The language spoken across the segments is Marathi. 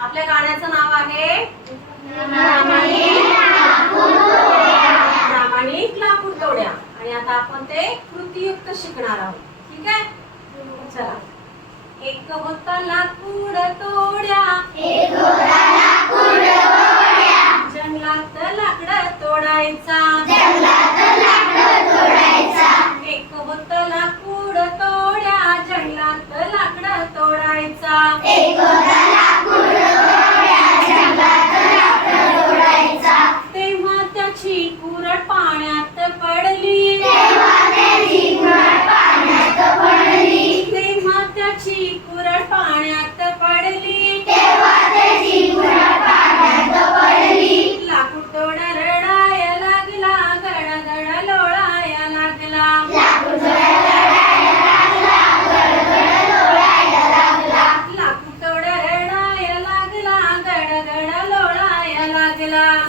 आपल्या गाण्याचं नाव आहे प्रामाणिक लाकूड तोड्या आणि आता आपण ते कृतीयुक्त शिकणार आहोत. ठीक आहे? चला. एक होता लाकूड तोड्या एक होता लाकूड 对啦，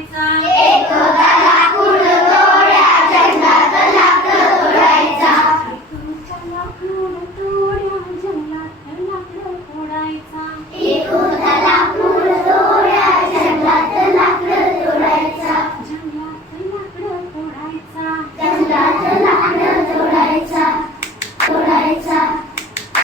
Lights up.